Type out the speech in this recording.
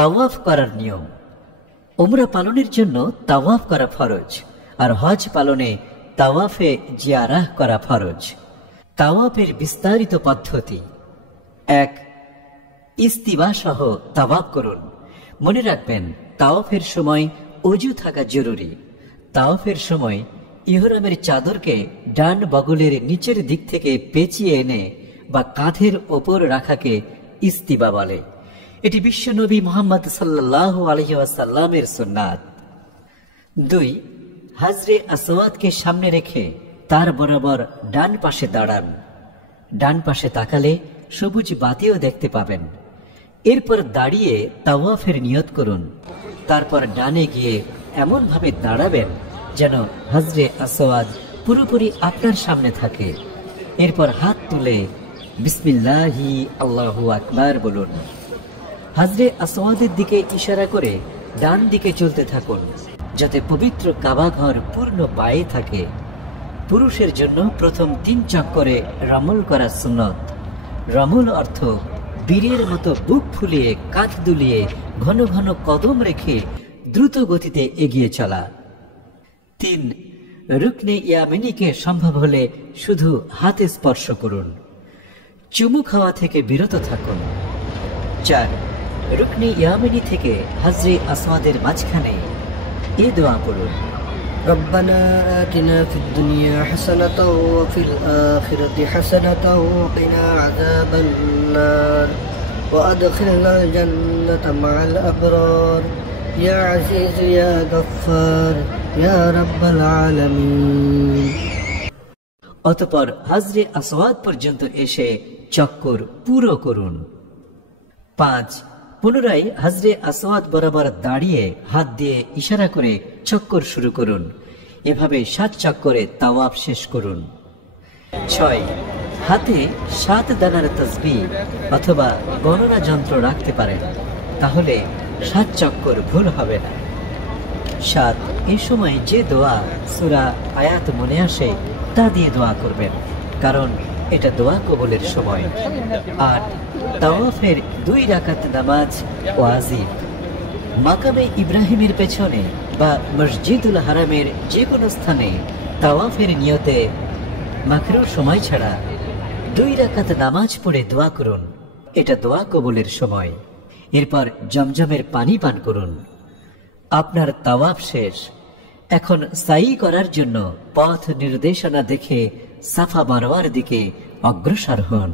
তাওয়াফ করার নিয়ম। উমরা পালনের জন্য তাওয়াফ করা ফরজ, আর হজ পালনে তাওয়াফে জিয়ারাহ করা ফরজ। তাওয়াফের বিস্তারিত পদ্ধতি: 1. ইস্তিওয়া সহ তাওয়াফ করুন। মনে রাখবেন, তাওয়াফের সময় ওযু থাকা জরুরি। তাওয়াফের সময় ইহরামের চাদরকে ডান বগলের নিচের দিক থেকে পেঁচিয়ে এনে বা কাঁধের ওপর রাখাকে ইস্তিওয়া বলে। এটি বিশ্বনবী মুহাম্মদ সাল্লাল্লাহু আলাইহি ওয়াসাল্লামের সুন্নাত। 2. হাজরে আসওয়াদকে সামনে রেখে তার বরাবর ডান পাশে দাঁড়ান। ডান পাশে তাকালে সবুজ বাতিও দেখতে পাবেন। এরপর দাঁড়িয়ে তাওয়াফের নিয়ত করুন। তারপর ডানে গিয়ে এমন ভাবে দাঁড়াবেন যেন হাজরে আসওয়াদ পুরোপুরি আপনার সামনে থাকে। এরপর হাত তুলে বিসমিল্লাহি আল্লাহু আকবার বলুন। হাজরে আসওয়াদের দিকে ইশারা করে ডান দিকে চলতে থাকুন, যাতে পবিত্র কাবা ঘর পূর্ণ বায়ে থাকে। পুরুষের জন্য প্রথম 3 চক্করে রমল করা সুন্নত। রমল অর্থ বীরের মতো বুক ফুলিয়ে, কাঁধ দুলিয়ে, ঘন ঘন কদম রেখে দ্রুত গতিতে এগিয়ে চলা। 3. রুকনে ইয়ামিনীকে সম্ভব হলে শুধু হাতে স্পর্শ করুন। চুমু খাওয়া থেকে বিরত থাকুন। 4. রুকনে ইয়ামিনী থেকে হাজরে আসওয়াদের মাঝখানে এ দোয়া পড়ুন: ربنا آتنا في الدنيا حسنة وفي الآخرة حسنة وقنا عذاب النار وأدخلنا الجنة مع الأبرار يا عزيز يا غفار يا رب العالمين। অতঃপর হাজরে আসওয়াদ পর্যন্ত এসে চক্কর পুরো করুন। 5. পুনরায় হাজরে আসওয়াদ বরাবর দাঁড়িয়ে হাত দিয়ে ইশারা করে চক্কর শুরু করুন। এভাবে 7 চক্করে তাওয়াফ শেষ করুন। 6. হাতে 7 দানার তাসবিহ অথবা গণনা যন্ত্র রাখতে পারেন, তাহলে 7 চক্কর ভুল হবে না। 7. এই সময় যে দোয়া, সূরা, আয়াত মনে আসে তা দিয়ে দোয়া করবেন, কারণ এটা দোয়া কবুলের সময়। 8. তাওয়াফের 2 রাকাত নামাজ ওয়াজিব। মাকামে ইব্রাহিমের পেছনে বা মসজিদুল হারামের যে কোনো স্থানে তাওয়াফের নিয়তে মাকরুহ সময় ছাড়া 2 রাকাত নামাজ পড়ে দোয়া করুন, এটা দোয়া কবুলের সময়। এরপর জমজমের পানি পান করুন। আপনার তাওয়াফ শেষ। এখন সাই করার জন্য পথ নির্দেশনা দেখে সাফা মারওয়ার দিকে অগ্রসর হন।